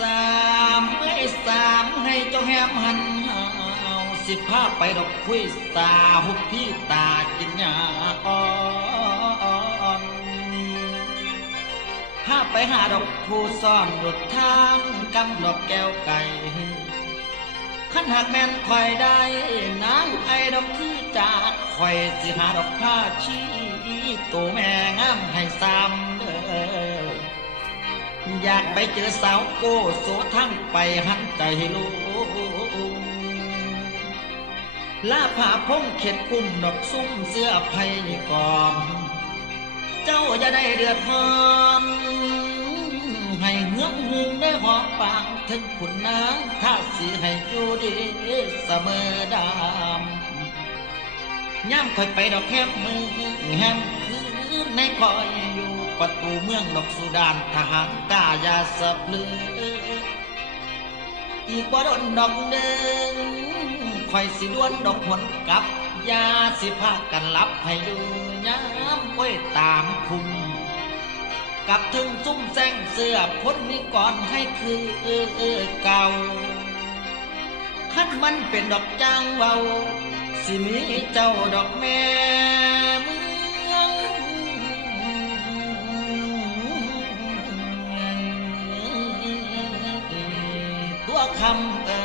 สามให้สามให้เจ้าแฮมหันเอาสิพาไปดอกคุยสาหุบพี่ตากินยาอ่อนพาไปหาดอกผู้ซ่อนหลุดทางกำดอกแก้วไก่ขันหากแม่นคอยได้นางไอดอกคือจากคอยสิหาดอกผ้าชีตัวแม่งามให้ซ้ำเด้อ อยากไปเจอสาวโกโสทั้งไปหันใจลูกลาผ้าพงเข็ดกุ้มดอกซุ้มเสื้อไผ่ก่อนเจ้าอย่าได้เดือดร้อนให้เงื้อหึงได้หอมปางถึงขุนนางถ้าสิให้อยู่ดีเสมอดามย่ำคอยไปดอกแคบมือแฮมคืนในคอยอยู่ ประตูเมืองดอกสุดานทหารกายาสะพลือ อีกว่าดนดอกเดิงคอยสิด้วนดอกหนกับยาสิพากันลับให้ดูย้ำก้อยตามคุมกับถึงซุ้มแซงเสื้อพ้นนี้ก่อนให้คือเก่าคันมันเป็นดอกจางเบาสิมีเจ้าดอกแม่ ตัวคำเอ่